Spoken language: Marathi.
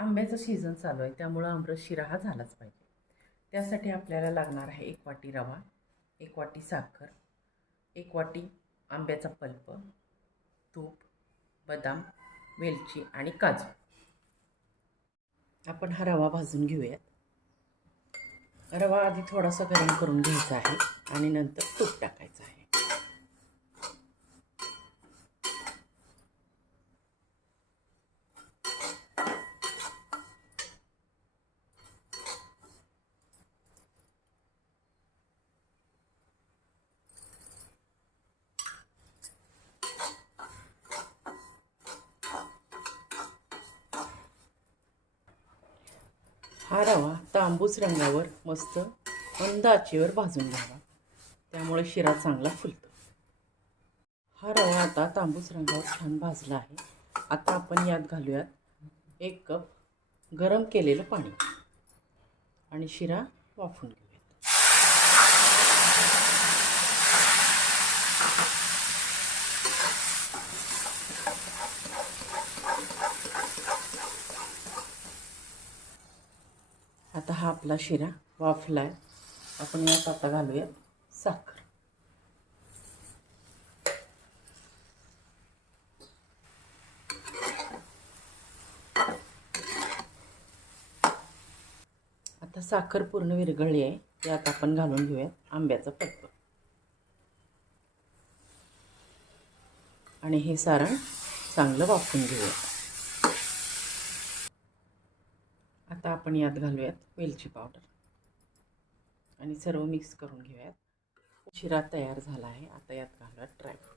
आंब्याचं सीझन चालू आहे त्यामुळं आमरस शिरा हा झालाच पाहिजे. त्यासाठी आपल्याला लागणार आहे एक वाटी रवा एक वाटी साखर एक वाटी आंब्याचा पल्प तूप बदाम वेलची आणि काजू. आपण हा रवा भाजून घेऊयात. रवा आधी थोडासा गरम करून घ्यायचा आहे आणि नंतर तूप टाकायचं आहे हा रवा तांबूस रंगावर मस्त मंद आचेवर भाजून घ्यावा. त्यामुळे शिरा चांगला फुलतो. हा रवा आता तांबूस रंगावर छान भाजला आहे. आता आपण यात घालूयात एक कप गरम केलेलं पाणी आणि शिरा वाफून घेऊयात. आता हा आपला शिरा वाफला आहे. आपण यात आता घालूया साखर. आता साखर पूर्ण विरघळली आहे. यात आपण घालून घेऊया आंब्याचं पल्प आणि हे सारण चांगलं वाफून घेऊया आता आपण यात घालूयात वेलची पावडर. आणि सर्व मिक्स करून घेऊयात. शिरा तयार झाला आहे. आता यात घालूयात ड्रायफ्रूट